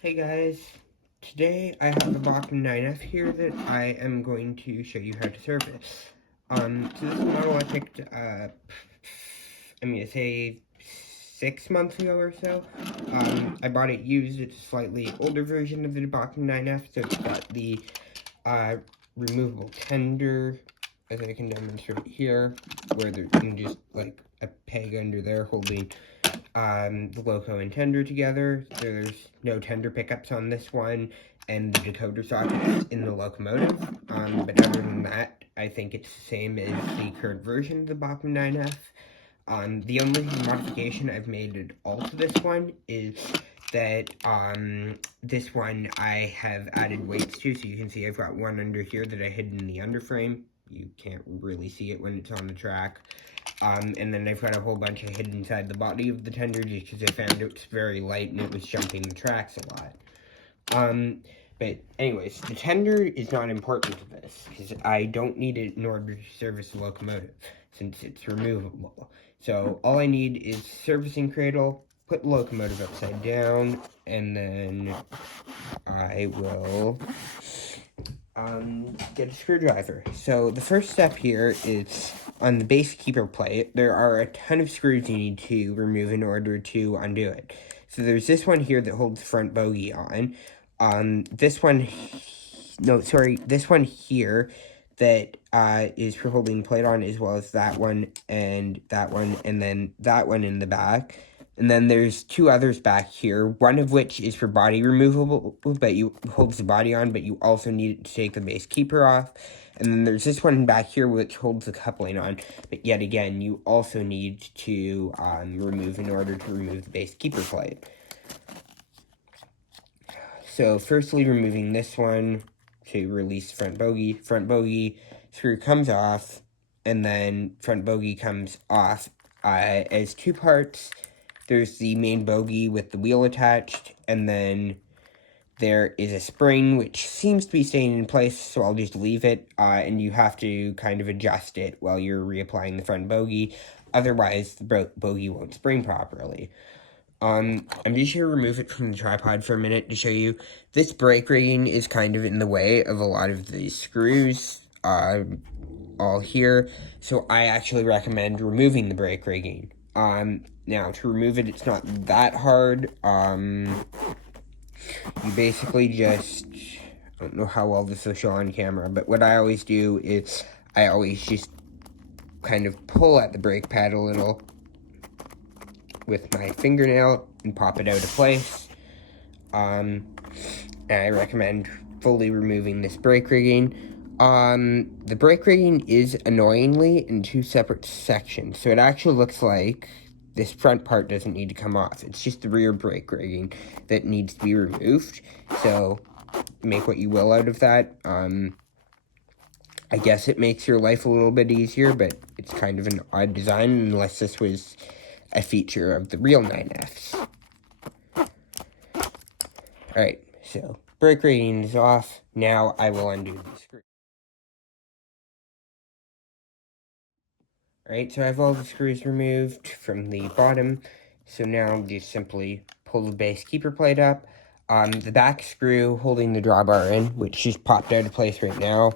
Hey guys, today I have a Bachmann 9F here that I am going to show you how to service. So this model I picked up, I'm gonna say 6 months ago or so. I bought it used. It's a slightly older version of the Bachmann 9F, so it's got the uh, removable tender, as I can demonstrate here, where there's just like a peg under there holding the loco and tender together. There's no tender pickups on this one, and the decoder socket's in the locomotive. But other than that, I think it's the same as the current version of the Bachmann 9F. The only modification I've made at all to this one is that this one I have added weights to, so you can see I've got one under here that I hid in the underframe. You can't really see it when it's on the track. And then I've got a whole bunch of hidden inside the body of the tender just because I found it's very light and it was jumping the tracks a lot. But anyways, the tender is not important to this because I don't need it in order to service the locomotive since it's removable. So all I need is servicing cradle, put the locomotive upside down, and then I will get a screwdriver. So the first step here is on the base keeper plate. There are a ton of screws you need to remove in order to undo it. So there's this one here that holds the front bogie on. This one here that is for holding the plate on, as well as that one, and then that one in the back. And then there's two others back here, one of which is for body removable, but you holds the body on, but you also need to take the base keeper off. And then there's this one back here which holds the coupling on, but yet again, you also need to remove in order to remove the base keeper plate. So firstly, removing this one to release front bogie screw comes off, and then front bogie comes off as two parts. There's the main bogie with the wheel attached, and then there is a spring which seems to be staying in place, so I'll just leave it, and you have to kind of adjust it while you're reapplying the front bogie, otherwise the bogie won't spring properly. I'm just going to remove it from the tripod for a minute to show you. This brake rigging is kind of in the way of a lot of these screws, all here, so I actually recommend removing the brake rigging. Now, to remove it, it's not that hard. You basically just, I don't know how well this will show on camera, but what I always do is I always just kind of pull at the brake pad a little with my fingernail and pop it out of place. And I recommend fully removing this brake rigging. The brake rigging is annoyingly in two separate sections, so it actually looks like this front part doesn't need to come off. It's just the rear brake rigging that needs to be removed, so make what you will out of that. I guess it makes your life a little bit easier, but it's kind of an odd design unless this was a feature of the real 9Fs. Alright, so brake rigging is off. Now I will undo the screw. Alright, so I have all the screws removed from the bottom. So now just simply pull the base keeper plate up. The back screw holding the drawbar in, which just popped out of place right now.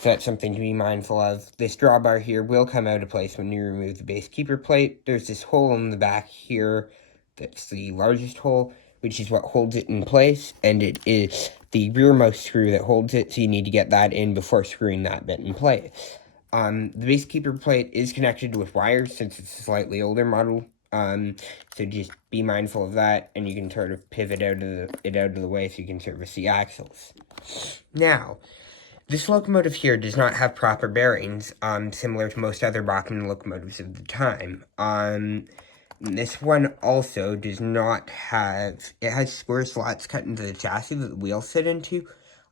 So that's something to be mindful of. This drawbar here will come out of place when you remove the base keeper plate. There's this hole in the back here that's the largest hole, which is what holds it in place, and it is the rearmost screw that holds it, so you need to get that in before screwing that bit in place. The base keeper plate is connected with wires since it's a slightly older model, so just be mindful of that, and you can sort of pivot it out of the way so you can service the axles. Now, this locomotive here does not have proper bearings, similar to most other Bachmann locomotives of the time. This one also does not have, it has square slots cut into the chassis that the wheels sit into.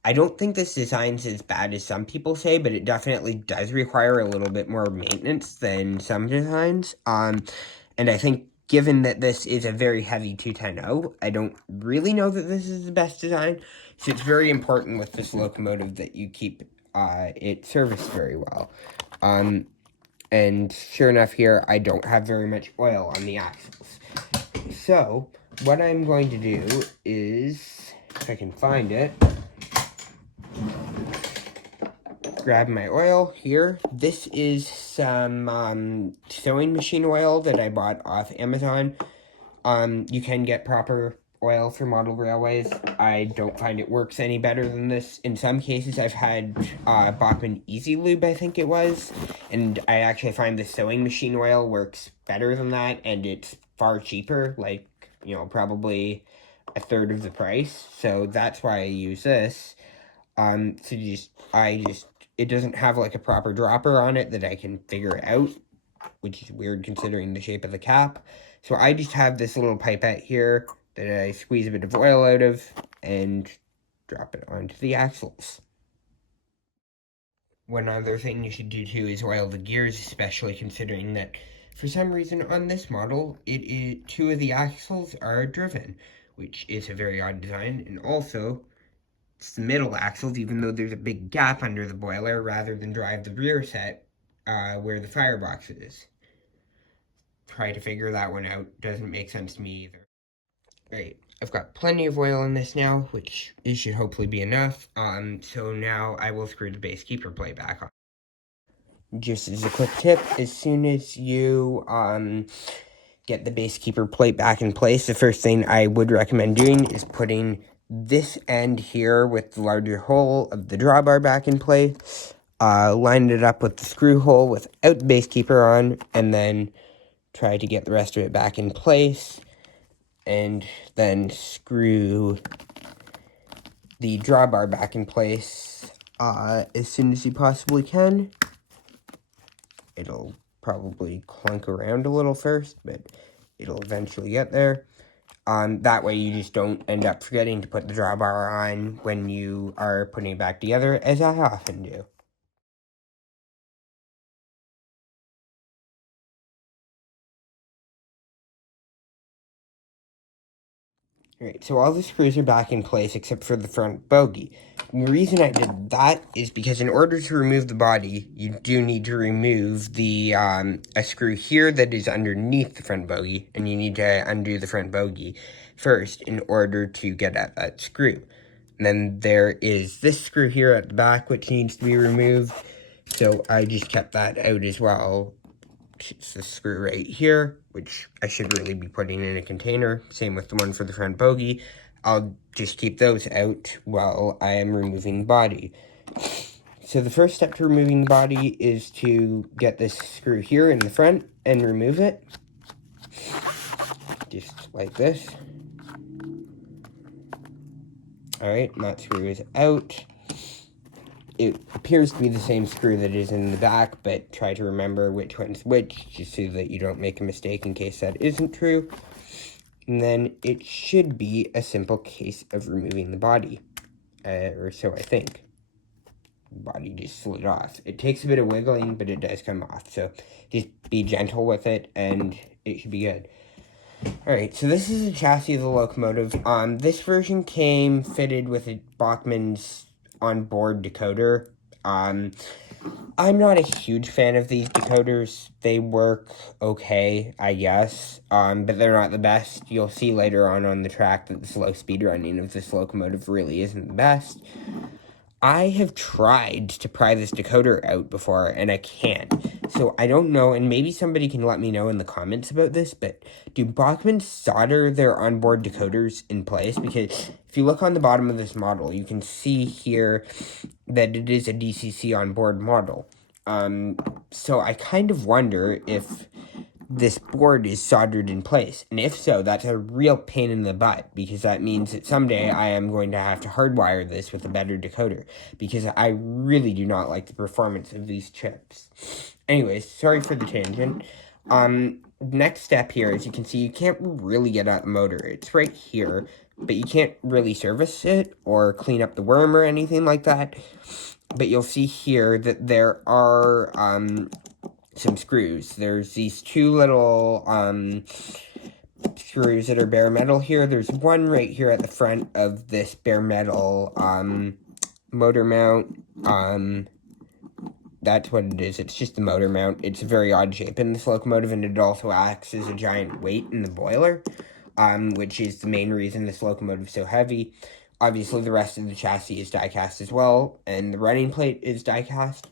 I don't think this design's as bad as some people say, but it definitely does require a little bit more maintenance than some designs. And I think given that this is a very heavy 210-0, I don't really know that this is the best design. So it's very important with this locomotive that you keep it serviced very well. And sure enough here, I don't have very much oil on the axles. So, what I'm going to do is, if I can find it, grab my oil here. This is some sewing machine oil that I bought off Amazon. You can get proper oil for model railways. I don't find it works any better than this. In some cases, I've had Bachmann Easy Lube, I think it was, and I actually find the sewing machine oil works better than that, and it's far cheaper, like, you know, probably a third of the price. So that's why I use this. It doesn't have like a proper dropper on it that I can figure out, which is weird considering the shape of the cap. So I just have this little pipette here that I squeeze a bit of oil out of and drop it onto the axles. One other thing you should do too is oil the gears, especially considering that for some reason on this model, two of the axles are driven, which is a very odd design, and also it's the middle axles, even though there's a big gap under the boiler, rather than drive the rear set where the firebox is. Try to figure that one out. Doesn't make sense to me either. Right, I've got plenty of oil in this now, which should hopefully be enough. So now I will screw the base keeper plate back on. Just as a quick tip, as soon as you get the base keeper plate back in place, the first thing I would recommend doing is putting this end here with the larger hole of the drawbar back in place. Line it up with the screw hole without the base keeper on, and then try to get the rest of it back in place, and then screw the drawbar back in place as soon as you possibly can. It'll probably clunk around a little first, but it'll eventually get there. That way you just don't end up forgetting to put the drawbar on when you are putting it back together, as I often do. Alright, so all the screws are back in place except for the front bogie. And the reason I did that is because in order to remove the body, you do need to remove the a screw here that is underneath the front bogie, and you need to undo the front bogie first in order to get at that screw. And then there is this screw here at the back which needs to be removed, so I just kept that out as well. It's the screw right here, which I should really be putting in a container. Same with the one for the front bogie. I'll just keep those out while I am removing the body. So the first step to removing the body is to get this screw here in the front and remove it. Just like this. Alright, that screw is out. It appears to be the same screw that is in the back, but try to remember which one's which, just so that you don't make a mistake in case that isn't true. And then it should be a simple case of removing the body, or so I think. The body just slid off. It takes a bit of wiggling, but it does come off, so just be gentle with it, and it should be good. Alright, so this is the chassis of the locomotive. This version came fitted with a Bachmann's onboard decoder. I'm not a huge fan of these decoders. They work okay, I guess, but they're not the best. You'll see later on the track that the slow speed running of this locomotive really isn't the best. I have tried to pry this decoder out before, and I can't. So I don't know, and maybe somebody can let me know in the comments about this, but do Bachmann solder their onboard decoders in place? Because if you look on the bottom of this model, you can see here that it is a DCC onboard model. So I kind of wonder if this board is soldered in place. And if so, that's a real pain in the butt, because that means that someday I am going to have to hardwire this with a better decoder, because I really do not like the performance of these chips. Anyways, sorry for the tangent. Next step here, as you can see, you can't really get at the motor. It's right here, but you can't really service it or clean up the worm or anything like that. But you'll see here that there are some screws. There's these two little screws that are bare metal here. There's one right here at the front of this bare metal motor mount. That's what it is. It's just the motor mount. It's a very odd shape in this locomotive, and it also acts as a giant weight in the boiler. which is the main reason this locomotive is so heavy. Obviously, the rest of the chassis is die-cast as well, and the running plate is die-cast,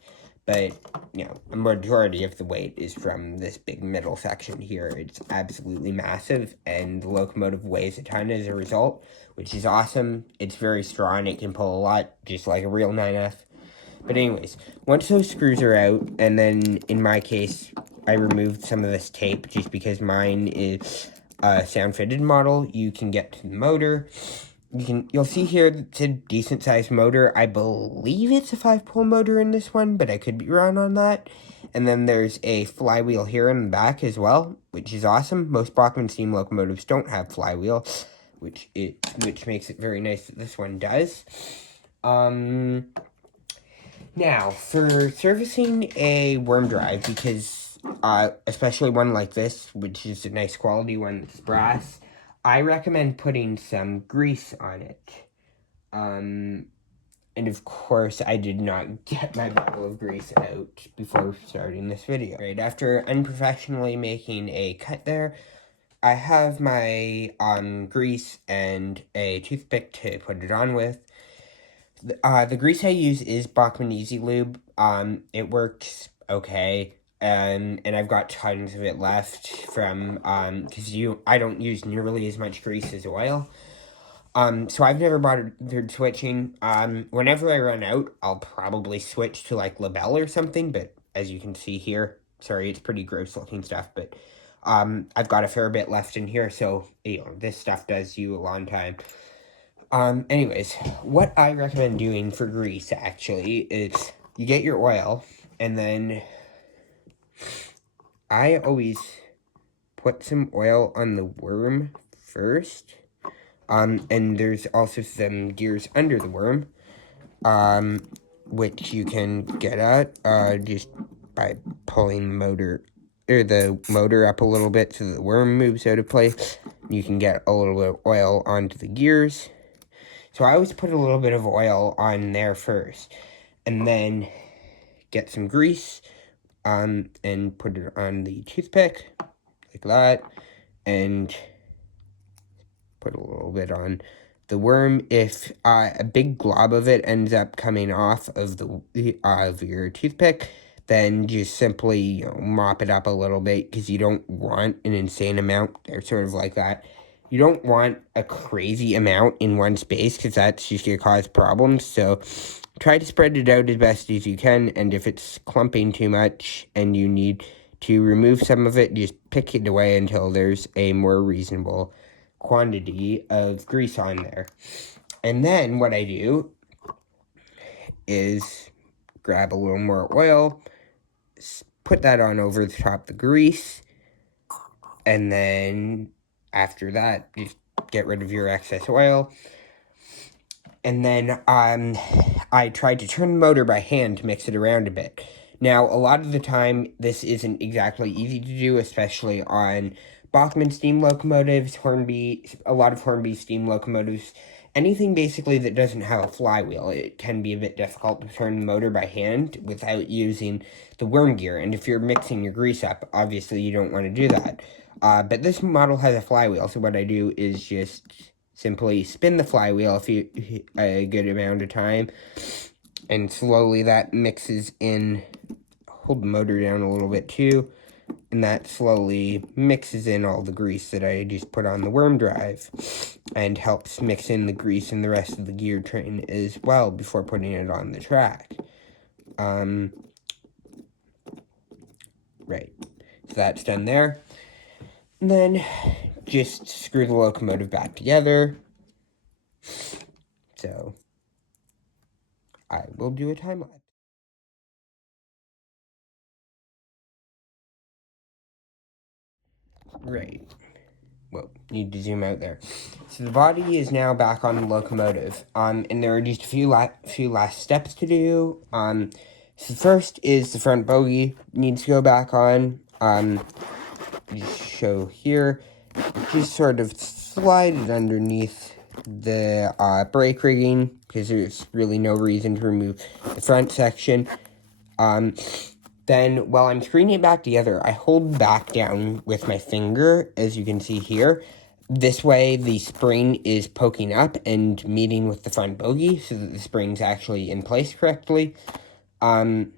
but, you know, a majority of the weight is from this big middle section here. It's absolutely massive, and the locomotive weighs a ton as a result, which is awesome. It's very strong. It can pull a lot, just like a real 9F. But anyways, once those screws are out, and then in my case, I removed some of this tape just because mine is a sound-fitted model. You can get to the motor. You'll see here it's a decent sized motor. I believe it's a 5-pole motor in this one, but I could be wrong on that. And then there's a flywheel here in the back as well, which is awesome. Most Bachmann steam locomotives don't have flywheel, which makes it very nice that this one does. Now, for servicing a worm drive, because especially one like this, which is a nice quality one that's brass, I recommend putting some grease on it. And of course, I did not get my bottle of grease out before starting this video. Right after unprofessionally making a cut there, I have my grease and a toothpick to put it on with. The grease I use is Bachmann Easy Lube. It works okay. And I've got tons of it left from, because I don't use nearly as much grease as oil. So I've never bothered switching. Whenever I run out, I'll probably switch to, like, Labelle or something, but as you can see here, sorry, it's pretty gross looking stuff, but, I've got a fair bit left in here, so, you know, this stuff does you a long time. Anyways, what I recommend doing for grease, actually, is you get your oil, and then I always put some oil on the worm first, and there's also some gears under the worm, which you can get at, just by pulling the motor up a little bit so the worm moves out of place. You can get a little bit of oil onto the gears. So I always put a little bit of oil on there first, and then get some grease, and put it on the toothpick, like that, and put a little bit on the worm. If a big glob of it ends up coming off of of your toothpick, then just simply, you know, mop it up a little bit, because you don't want an insane amount. They're sort of like that. You don't want a crazy amount in one space, because that's just going to cause problems. So try to spread it out as best as you can, and if it's clumping too much and you need to remove some of it, just pick it away until there's a more reasonable quantity of grease on there. And then what I do is grab a little more oil, put that on over the top of the grease, and then after that, just get rid of your excess oil. And then I tried to turn the motor by hand to mix it around a bit. Now, a lot of the time, this isn't exactly easy to do, especially on Bachmann steam locomotives, a lot of Hornby steam locomotives. Anything basically that doesn't have a flywheel, it can be a bit difficult to turn the motor by hand without using the worm gear. And if you're mixing your grease up, obviously you don't want to do that. But this model has a flywheel, so what I do is just simply spin the flywheel a good amount of time, and slowly that mixes in, hold the motor down a little bit too, and that slowly mixes in all the grease that I just put on the worm drive, and helps mix in the grease in the rest of the gear train as well before putting it on the track. Right, so that's done there. And then just screw the locomotive back together. So I will do a time lapse. Right. Well, need to zoom out there. So the body is now back on the locomotive. And there are just a few last steps to do. So first is the front bogie needs to go back on. Just show here. Just sort of slide it underneath the brake rigging, because there's really no reason to remove the front section. Then, while I'm screwing it back together, I hold back down with my finger, as you can see here. This way, the spring is poking up and meeting with the front bogie so that the spring's actually in place correctly. And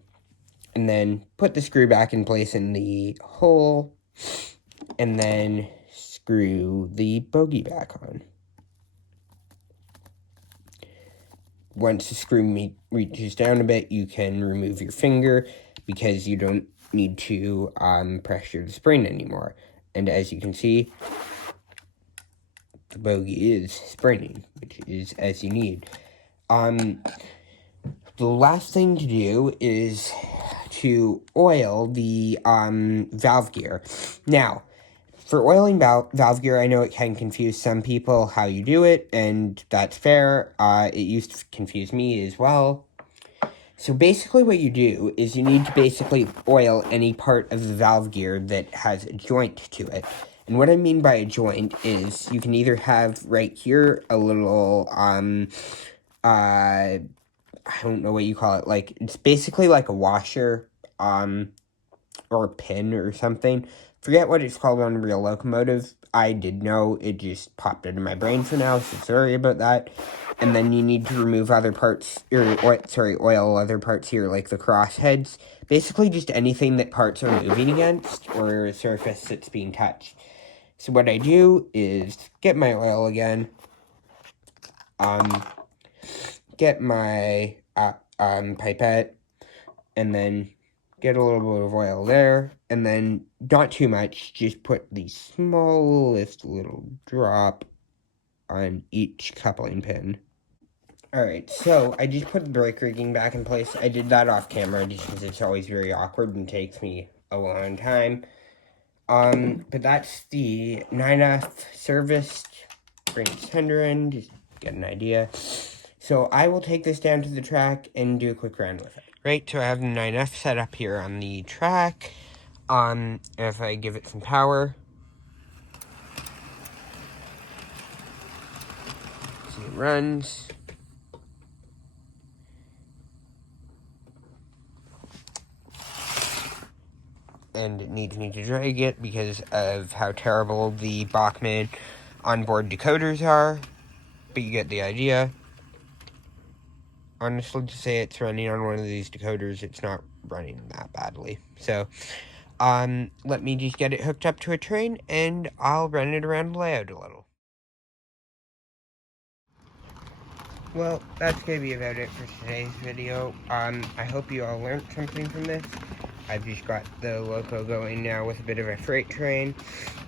then put the screw back in place in the hole, and then screw the bogie back on. Once the screw reaches down a bit, you can remove your finger because you don't need to pressure the spring anymore. And as you can see, the bogie is sprinting, which is as you need. The last thing to do is to oil the valve gear. Now, for oiling valve gear, I know it can confuse some people how you do it, and that's fair. It used to confuse me as well. So basically what you do is you need to basically oil any part of the valve gear that has a joint to it. And what I mean by a joint is you can either have right here a little, I don't know what you call it, like, it's basically like a washer, or a pin or something. Forget what it's called on a real locomotive. I did know, it just popped into my brain for now, so sorry about that. And then you need to remove other parts, oil other parts here, like the crossheads. Basically just anything that parts are moving against, or a surface that's being touched. So what I do is get my oil again, get my pipette, and then get a little bit of oil there, and then not too much, just put the smallest little drop on each coupling pin. Alright, so I just put the brake rigging back in place. I did that off camera just because it's always very awkward and takes me a long time. But that's the 9F serviced. Bring its tender in, just get an idea. So I will take this down to the track and do a quick round with it. Right, so I have the 9F set up here on the track. If I give it some power, see it runs. And it needs me to drag it because of how terrible the Bachmann onboard decoders are. But you get the idea. Honestly, to say it's running on one of these decoders, it's not running that badly. So, let me just get it hooked up to a train, and I'll run it around the layout a little. Well, that's going to be about it for today's video. I hope you all learned something from this. I've just got the loco going now with a bit of a freight train,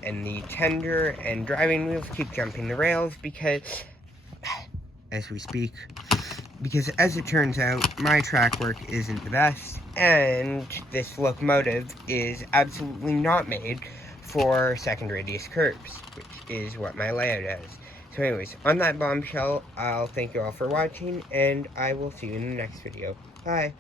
and the tender and driving wheels keep jumping the rails because, as we speak, because as it turns out, my track work isn't the best, and this locomotive is absolutely not made for second radius curves, which is what my layout is. So anyways, on that bombshell, I'll thank you all for watching, and I will see you in the next video. Bye!